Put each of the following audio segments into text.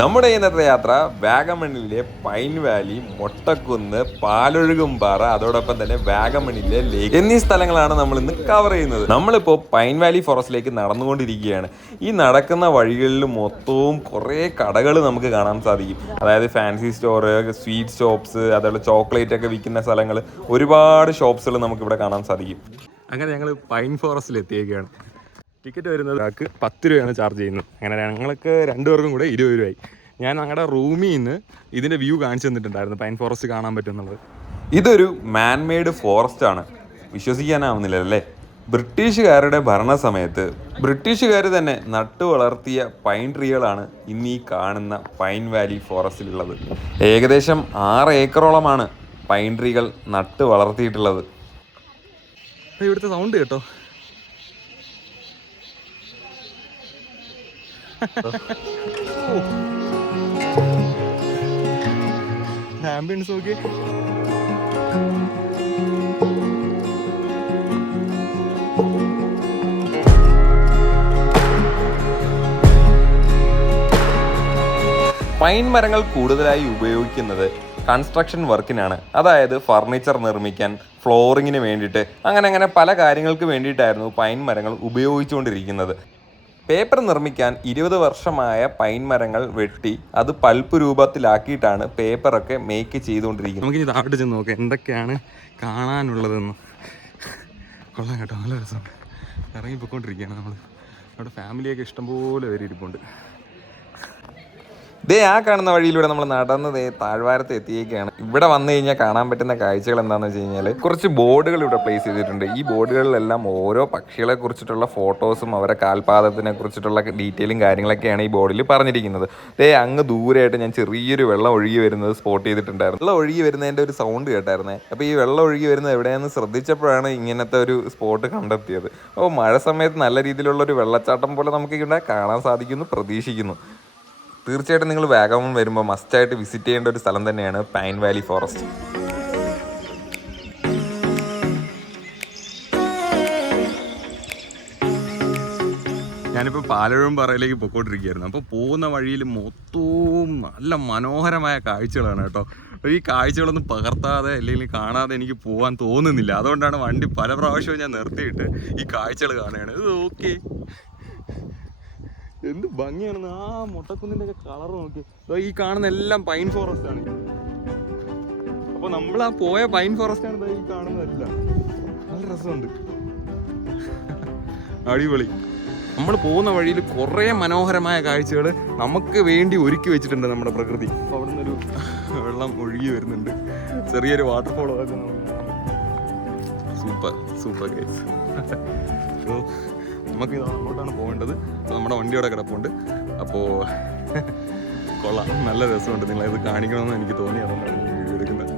നമ്മുടെ ഇന്നത്തെ യാത്ര വാഗമണിലെ പൈൻ വാലി, മൊട്ടക്കുന്ന്, പാലൊഴുകുംപാറ, അതോടൊപ്പം തന്നെ വാഗമണിലെ ലേക്ക് എന്നീ സ്ഥലങ്ങളാണ് നമ്മൾ ഇന്ന് കവർ ചെയ്യുന്നത്. നമ്മളിപ്പോൾ പൈൻ വാലി ഫോറസ്റ്റിലേക്ക് നടന്നുകൊണ്ടിരിക്കുകയാണ്. ഈ നടക്കുന്ന വഴികളിൽ മൊത്തവും കുറേ കടകൾ നമുക്ക് കാണാൻ സാധിക്കും. അതായത് ഫാൻസി സ്റ്റോർ, സ്വീറ്റ് ഷോപ്സ്, അതുപോലെ ചോക്ലേറ്റ് ഒക്കെ വിൽക്കുന്ന സ്ഥലങ്ങൾ, ഒരുപാട് ഷോപ്സുകൾ നമുക്കിവിടെ കാണാൻ സാധിക്കും. അങ്ങനെ ഞങ്ങൾ പൈൻ ഫോറസ്റ്റിൽ എത്തിയേക്കുകയാണ്. ടിക്കറ്റ് വരുന്നത് ഒരാൾക്ക് 10 രൂപയാണ് ചാർജ് ചെയ്യുന്നത്. അങ്ങനെ ഞങ്ങൾക്ക് രണ്ടുപേർക്കും കൂടെ 20 രൂപയായി. ഞാൻ ഞങ്ങളുടെ റൂമിൽ നിന്ന് ഇതിൻ്റെ വ്യൂ കാണിച്ചു തന്നിട്ടുണ്ടായിരുന്നു, പൈൻ ഫോറസ്റ്റ് കാണാൻ പറ്റുന്നുള്ളത്. ഇതൊരു മാൻമെയ്ഡ് ഫോറസ്റ്റ് ആണ്. വിശ്വസിക്കാനാവുന്നില്ല അല്ലേ? ബ്രിട്ടീഷുകാരുടെ ഭരണസമയത്ത് ബ്രിട്ടീഷുകാർ തന്നെ നട്ടു വളർത്തിയ പൈൻ ട്രീകളാണ് ഇന്ന് ഈ കാണുന്ന പൈൻ വാലി ഫോറസ്റ്റിലുള്ളത്. ഏകദേശം 6 ഏക്കറോളമാണ് പൈൻ ട്രീകൾ നട്ടു വളർത്തിയിട്ടുള്ളത്. ഇവിടുത്തെ സൗണ്ട് കേട്ടോ. ആംബിയൻസ് നോക്കി. പൈൻ മരങ്ങൾ കൂടുതലായി ഉപയോഗിക്കുന്നത് കൺസ്ട്രക്ഷൻ വർക്കിനാണ്. അതായത് ഫർണിച്ചർ നിർമ്മിക്കാൻ, ഫ്ലോറിങ്ങിന് വേണ്ടിയിട്ട്, അങ്ങനെ പല കാര്യങ്ങൾക്ക് വേണ്ടിയിട്ടായിരുന്നു പൈൻ മരങ്ങൾ ഉപയോഗിച്ചുകൊണ്ടിരിക്കുന്നത്. പേപ്പർ നിർമ്മിക്കാൻ 20 വർഷമായ പൈൻ മരങ്ങൾ വെട്ടി അത് പൾപ്പ് രൂപത്തിലാക്കിയിട്ടാണ് പേപ്പറൊക്കെ മേക്ക് ചെയ്തുകൊണ്ടിരിക്കുന്നത്. നമുക്കിനി താഴോട്ട് ചെന്ന് നോക്കാം എന്തൊക്കെയാണ് കാണാനുള്ളതെന്ന്. കൊള്ളാം കേട്ടോ, നല്ല രസമുണ്ട്. ഇറങ്ങിപ്പോയിക്കൊണ്ടിരിക്കുകയാണ് നമ്മൾ. നമ്മുടെ ഫാമിലിയൊക്കെ ഇഷ്ടംപോലെ പേര് ഇരിപ്പുണ്ട്. ആ കാണുന്ന വഴിയിലൂടെ നമ്മൾ നടന്നത് താഴ്വാരത്ത് എത്തിയേക്കാണ്. ഇവിടെ വന്നു കഴിഞ്ഞാൽ കാണാൻ പറ്റുന്ന കാഴ്ചകൾ എന്താണെന്ന് വെച്ച് കഴിഞ്ഞാൽ കുറച്ച് ബോർഡുകൾ ഇവിടെ പ്ലേസ് ചെയ്തിട്ടുണ്ട്. ഈ ബോർഡുകളിലെല്ലാം ഓരോ പക്ഷികളെ കുറിച്ചിട്ടുള്ള ഫോട്ടോസും അവരെ കാൽപാദത്തിനെ കുറിച്ചിട്ടുള്ള ഡീറ്റെയിലും കാര്യങ്ങളൊക്കെയാണ് ഈ ബോർഡിൽ പറഞ്ഞിരിക്കുന്നത്. അങ്ങ് ദൂരെയായിട്ട് ഞാൻ ചെറിയൊരു വെള്ളം ഒഴുകി വരുന്നത് സ്പോട്ട് ചെയ്തിട്ടുണ്ടായിരുന്നു. വെള്ളം ഒഴുകി വരുന്നതിൻ്റെ ഒരു സൗണ്ട് കേട്ടായിരുന്നേ. അപ്പോൾ ഈ വെള്ളം ഒഴുകി വരുന്നത് എവിടെയാണെന്ന് ശ്രദ്ധിച്ചപ്പോഴാണ് ഇങ്ങനത്തെ ഒരു സ്പോട്ട് കണ്ടെത്തിയത്. അപ്പോൾ മഴ സമയത്ത് നല്ല രീതിയിലുള്ള ഒരു വെള്ളച്ചാട്ടം പോലെ നമുക്ക് ഇവിടെ കാണാൻ സാധിക്കുമെന്ന് പ്രതീക്ഷിക്കുന്നു. തീർച്ചയായിട്ടും നിങ്ങൾ വാഗമൺ വരുമ്പോൾ മസ്റ്റായിട്ട് വിസിറ്റ് ചെയ്യേണ്ട ഒരു സ്ഥലം തന്നെയാണ് പൈൻ വാലി ഫോറസ്റ്റ്. ഞാനിപ്പോൾ പാലൊഴുകുംപാറയിലേക്ക് പൊയ്ക്കൊണ്ടിരിക്കുകയായിരുന്നു. അപ്പോൾ പോകുന്ന വഴിയിൽ മൊത്തവും നല്ല മനോഹരമായ കാഴ്ചകളാണ് കേട്ടോ. ഈ കാഴ്ചകളൊന്നും പകർത്താതെ അല്ലെങ്കിൽ കാണാതെ എനിക്ക് പോകാൻ തോന്നുന്നില്ല. അതുകൊണ്ടാണ് വണ്ടി പല പ്രാവശ്യവും ഞാൻ നിർത്തിയിട്ട് ഈ കാഴ്ചകൾ കാണുകയാണ്. ഇത് ഓക്കെ, എന്ത് ഭംഗിയാണെന്ന്. ആ മൊട്ടക്കുന്നിൻ്റെ ഒക്കെ കളർ നോക്കി. ഈ കാണുന്ന എല്ലാം പൈൻ ഫോറസ്റ്റ് ആണ്. അപ്പോൾ നമ്മൾ ആ പോയ പൈൻ ഫോറസ്റ്റ് ആണ് ഈ കാണുന്നതെല്ലാം. നല്ല രസമുണ്ട്, അടിപൊളി. നമ്മൾ പോകുന്ന വഴിയിൽ കുറേ മനോഹരമായ കാഴ്ചകൾ നമുക്ക് വേണ്ടി ഒരുക്കി വെച്ചിട്ടുണ്ട് നമ്മുടെ പ്രകൃതി. അപ്പോൾ അവിടെ നിന്നൊരു വെള്ളം ഒഴുകി വരുന്നുണ്ട്, ചെറിയൊരു വാട്ടർഫോൾ ഒക്കെ സൂപ്പർ സൂപ്പർ ഗൈസ്. സോ നമുക്ക് അങ്ങോട്ടാണ് പോകേണ്ടത്. നമ്മുടെ വണ്ടി അവിടെ കിടപ്പുണ്ട്. അപ്പോൾ കൊള്ളാം, നല്ല രസമുണ്ട്. നിങ്ങളത് കാണിക്കണമെന്ന് എനിക്ക് തോന്നി, അതുകൊണ്ടാണ് വീഡിയോ എടുക്കുന്നത്.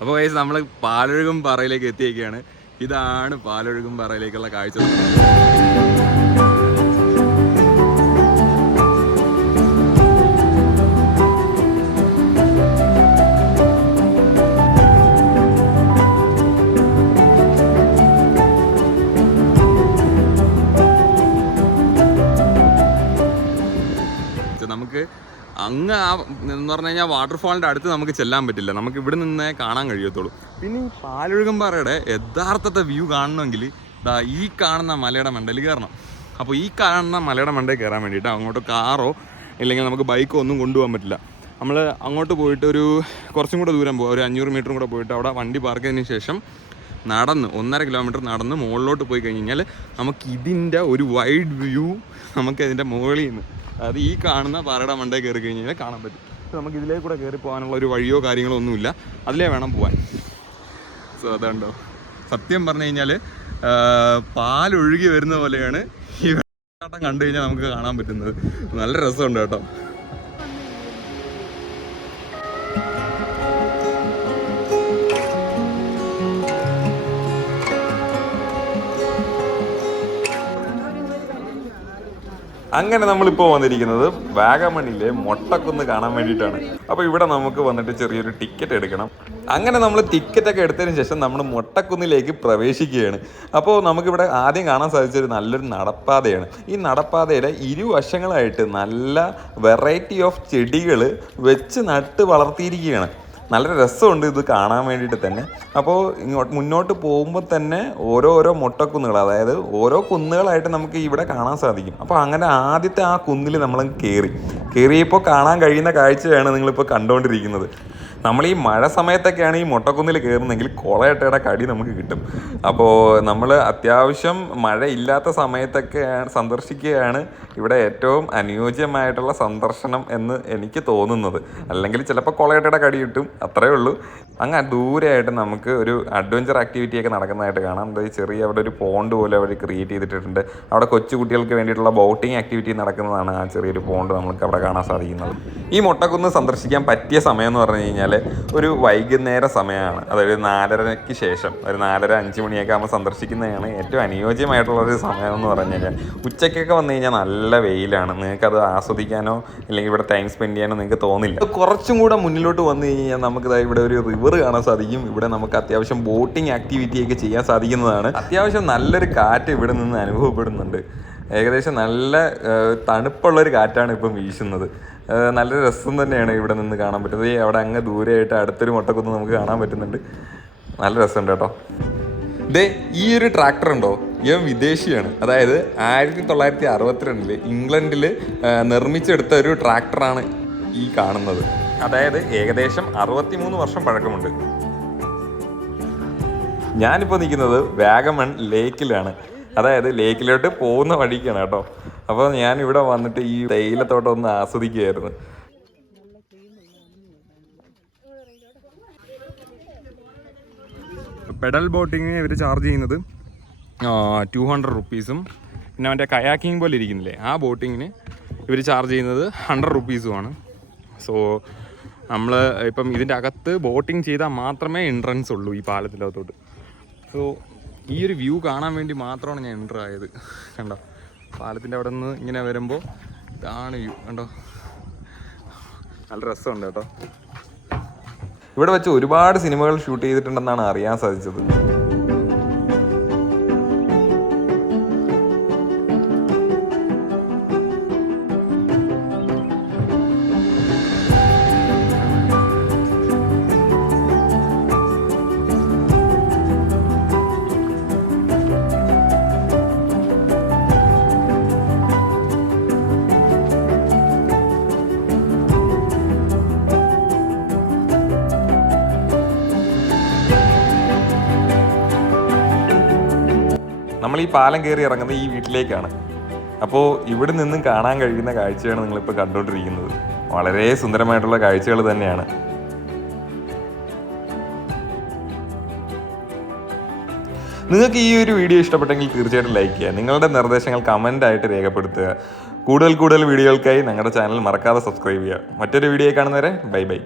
അപ്പോൾ ഗൈസ് നമ്മൾ പാലൊഴുകുംപാറയിലേക്ക് എത്തിയേക്കുകയാണ്. ഇതാണ് പാലൊഴുകുംപാറയിലേക്കുള്ള കാഴ്ച. നമുക്ക് അങ്ങ് എന്ന് പറഞ്ഞു കഴിഞ്ഞാൽ വാട്ടർഫാളിൻ്റെ അടുത്ത് നമുക്ക് ചെല്ലാൻ പറ്റില്ല. നമുക്ക് ഇവിടെ നിന്നേ കാണാൻ കഴിയത്തുള്ളൂ. പിന്നെ ഈ പാലൊഴുകുംപാറയുടെ യഥാർത്ഥത്തെ വ്യൂ കാണണമെങ്കിൽ ഈ കാണുന്ന മലയുടെ മണ്ടയിൽ കയറണം. അപ്പോൾ ഈ കാണുന്ന മലയുടെ മണ്ടയിൽ കയറാൻ വേണ്ടിയിട്ട് അങ്ങോട്ട് കാറോ ഇല്ലെങ്കിൽ നമുക്ക് ബൈക്കോ ഒന്നും കൊണ്ടുപോകാൻ പറ്റില്ല. നമ്മൾ അങ്ങോട്ട് പോയിട്ട് ഒരു കുറച്ചും കൂടെ ദൂരം പോകും, ഒരു 500 മീറ്ററും കൂടെ പോയിട്ട് അവിടെ വണ്ടി പാർക്ക് ചെയ്തതിന് ശേഷം നടന്ന് 1.5 കിലോമീറ്റർ നടന്ന് മുകളിലോട്ട് പോയി കഴിഞ്ഞ് കഴിഞ്ഞാൽ നമുക്ക് ഇതിൻ്റെ ഒരു വൈഡ് വ്യൂ നമുക്ക് ഇതിൻ്റെ മുകളിൽ നിന്ന്, അതായത് ഈ കാണുന്ന പാറയുടെ മണ്ടയിൽ കയറി കഴിഞ്ഞാൽ കാണാൻ പറ്റും. പക്ഷെ നമുക്ക് ഇതിലേക്ക് കൂടെ കയറി പോകാനുള്ള ഒരു വഴിയോ കാര്യങ്ങളോ ഒന്നുമില്ല, അതിലേ വേണം പോകാൻ. സോ അതുണ്ടോ, സത്യം പറഞ്ഞു കഴിഞ്ഞാൽ പാലൊഴുകി വരുന്ന പോലെയാണ് ഈ വെള്ളച്ചാട്ടം കണ്ടു കഴിഞ്ഞാൽ നമുക്ക് കാണാൻ പറ്റുന്നത്. നല്ല രസമുണ്ട് കേട്ടോ. അങ്ങനെ നമ്മളിപ്പോൾ വന്നിരിക്കുന്നത് വാഗമണിലെ മൊട്ടക്കുന്ന് കാണാൻ വേണ്ടിയിട്ടാണ്. അപ്പോൾ ഇവിടെ നമുക്ക് വന്നിട്ട് ചെറിയൊരു ടിക്കറ്റ് എടുക്കണം. അങ്ങനെ നമ്മൾ ടിക്കറ്റൊക്കെ എടുത്തതിന് ശേഷം നമ്മൾ മൊട്ടക്കുന്നിലേക്ക് പ്രവേശിക്കുകയാണ്. അപ്പോൾ നമുക്കിവിടെ ആദ്യം കാണാൻ സാധിച്ചൊരു നല്ലൊരു നടപ്പാതയാണ്. ഈ നടപ്പാതയുടെ ഇരുവശങ്ങളായിട്ട് നല്ല വെറൈറ്റി ഓഫ് ചെടികൾ വെച്ച് നട്ട് വളർത്തിയിരിക്കുകയാണ്. നല്ല രസമുണ്ട് ഇത് കാണാൻ വേണ്ടിയിട്ട് തന്നെ. അപ്പോൾ മുന്നോട്ട് പോകുമ്പോൾ തന്നെ ഓരോരോ മൊട്ടക്കുന്നുകൾ, അതായത് ഓരോ കുന്നുകളായിട്ട് നമുക്ക് ഇവിടെ കാണാൻ സാധിക്കും. അപ്പോൾ അങ്ങനെ ആദ്യത്തെ ആ കുന്നിൽ നമ്മൾ കയറിയപ്പോൾ കാണാൻ കഴിയുന്ന കാഴ്ചയാണ് നിങ്ങളിപ്പോൾ കണ്ടുകൊണ്ടിരിക്കുന്നത്. നമ്മൾ ഈ മഴ സമയത്തൊക്കെയാണ് ഈ മൊട്ടക്കുന്നിൽ കയറുന്നതെങ്കിൽ കൊളയട്ടയുടെ കടി നമുക്ക് കിട്ടും. അപ്പോൾ നമ്മൾ അത്യാവശ്യം മഴ ഇല്ലാത്ത സമയത്തൊക്കെ സന്ദർശിക്കുകയാണ് ഇവിടെ ഏറ്റവും അനുയോജ്യമായിട്ടുള്ള സന്ദർശനം എന്ന് എനിക്ക് തോന്നുന്നത്. അല്ലെങ്കിൽ ചിലപ്പോൾ കൊളയട്ടയുടെ കടി കിട്ടും, അത്രയേ ഉള്ളൂ. അങ്ങ് ദൂരെയായിട്ട് നമുക്ക് ഒരു അഡ്വഞ്ചർ ആക്ടിവിറ്റിയൊക്കെ നടക്കുന്നതായിട്ട് കാണാം. ചെറിയ അവിടെ ഒരു പോണ്ട് പോലെ അവർ ക്രിയേറ്റ് ചെയ്തിട്ടുണ്ട്. അവിടെ കൊച്ചു കുട്ടികൾക്ക് വേണ്ടിയിട്ടുള്ള ബോട്ടിങ് ആക്ടിവിറ്റി നടക്കുന്നതാണ് ആ ചെറിയൊരു പോണ്ട് നമുക്ക് അവിടെ കാണാൻ സാധിക്കുന്നത്. ഈ മൊട്ടക്കുന്ന് സന്ദർശിക്കാൻ പറ്റിയ സമയം എന്ന് പറഞ്ഞു കഴിഞ്ഞാൽ ഒരു വൈകുന്നേര സമയമാണ്. അതായത് 4:30-ക്ക് ശേഷം ഒരു 4:30-5 മണിയൊക്കെ ആകുമ്പോൾ സന്ദർശിക്കുന്നതാണ് ഏറ്റവും അനുയോജ്യമായിട്ടുള്ളൊരു സമയം എന്ന് പറഞ്ഞു കഴിഞ്ഞാൽ. ഉച്ചയ്ക്കൊക്കെ വന്നു കഴിഞ്ഞാൽ നല്ല വെയിലാണ്, നിങ്ങൾക്കത് ആസ്വദിക്കാനോ അല്ലെങ്കിൽ ഇവിടെ ടൈം സ്പെൻഡ് ചെയ്യാനോ നിങ്ങൾക്ക് തോന്നില്ല. കുറച്ചും കൂടെ മുന്നിലോട്ട് വന്നു കഴിഞ്ഞാൽ നമുക്കിതാ ഇവിടെ ഒരു റിവർ കാണാൻ സാധിക്കും. ഇവിടെ നമുക്ക് അത്യാവശ്യം ബോട്ടിങ് ആക്ടിവിറ്റിയൊക്കെ ചെയ്യാൻ സാധിക്കുന്നതാണ്. അത്യാവശ്യം നല്ലൊരു കാറ്റ് ഇവിടെ നിന്ന് അനുഭവപ്പെടുന്നുണ്ട്. ഏകദേശം നല്ല തണുപ്പുള്ളൊരു കാറ്റാണ് ഇപ്പം വീശുന്നത്. നല്ല രസം തന്നെയാണ് ഇവിടെ നിന്ന് കാണാൻ പറ്റുന്നത്. അവിടെ അങ്ങ് ദൂരെയായിട്ട് അടുത്തൊരു മൊട്ടക്കുന്ന് നമുക്ക് കാണാൻ പറ്റുന്നുണ്ട്. നല്ല രസമുണ്ട് കേട്ടോ. ഈ ഒരു ട്രാക്ടർ ഉണ്ടോ, ഇവൻ വിദേശിയാണ്. അതായത് 1962 ഇംഗ്ലണ്ടിൽ നിർമ്മിച്ചെടുത്ത ഒരു ട്രാക്ടറാണ് ഈ കാണുന്നത്. അതായത് ഏകദേശം 63 വർഷം പഴക്കമുണ്ട്. ഞാനിപ്പോൾ നിൽക്കുന്നത് വാഗമൺ ലേക്കിലാണ്. അതായത് ലേക്കിലോട്ട് പോകുന്ന വഴിക്കാണ് കേട്ടോ. അപ്പോൾ ഞാൻ ഇവിടെ വന്നിട്ട് ഈ തേയിലത്തോട്ടം ഒന്ന് ആസ്വദിക്കുകയായിരുന്നു. പെഡൽ ബോട്ടിങ്ങിന് ഇവർ ചാർജ് ചെയ്യുന്നത് 200 റുപ്പീസും പിന്നെ അവൻ്റെ കയാക്കിങ് പോലെ ഇരിക്കുന്നില്ലേ ആ ബോട്ടിങ്ങിന് ഇവർ ചാർജ് ചെയ്യുന്നത് 100 റുപ്പീസുമാണ്. സോ നമ്മൾ ഇപ്പം ഇതിൻ്റെ അകത്ത് ബോട്ടിങ് ചെയ്താൽ മാത്രമേ എൻട്രൻസ് ഉള്ളൂ ഈ പാലത്തിൻ്റെ അകത്തോട്ട്. സോ ഈ ഒരു വ്യൂ കാണാൻ വേണ്ടി മാത്രമാണ് ഞാൻ എൻ്റർ ആയത്. കണ്ടോ, പാലത്തിൻ്റെ അവിടെ നിന്ന് ഇങ്ങനെ വരുമ്പോൾ ഇതാണ് വ്യൂ. കണ്ടോ, നല്ല രസമുണ്ട് കേട്ടോ. ഇവിടെ വെച്ച് ഒരുപാട് സിനിമകൾ ഷൂട്ട് ചെയ്തിട്ടുണ്ടെന്നാണ് അറിയാൻ സാധിച്ചത്. നമ്മൾ ഈ പാലം കയറി ഇറങ്ങുന്നത് ഈ വീട്ടിലേക്കാണ്. അപ്പോൾ ഇവിടെ നിന്നും കാണാൻ കഴിയുന്ന കാഴ്ചയാണ് നിങ്ങളിപ്പോൾ കണ്ടുകൊണ്ടിരിക്കുന്നത്. വളരെ സുന്ദരമായിട്ടുള്ള കാഴ്ചകൾ തന്നെയാണ്. നിങ്ങൾക്ക് ഈ ഒരു വീഡിയോ ഇഷ്ടപ്പെട്ടെങ്കിൽ തീർച്ചയായിട്ടും ലൈക്ക് ചെയ്യുക. നിങ്ങളുടെ നിർദ്ദേശങ്ങൾ കമൻ്റായിട്ട് രേഖപ്പെടുത്തുക. കൂടുതൽ വീഡിയോകൾക്കായി ഞങ്ങളുടെ ചാനൽ മറക്കാതെ സബ്സ്ക്രൈബ് ചെയ്യുക. മറ്റൊരു വീഡിയോ കാണുന്നവരെ ബൈ.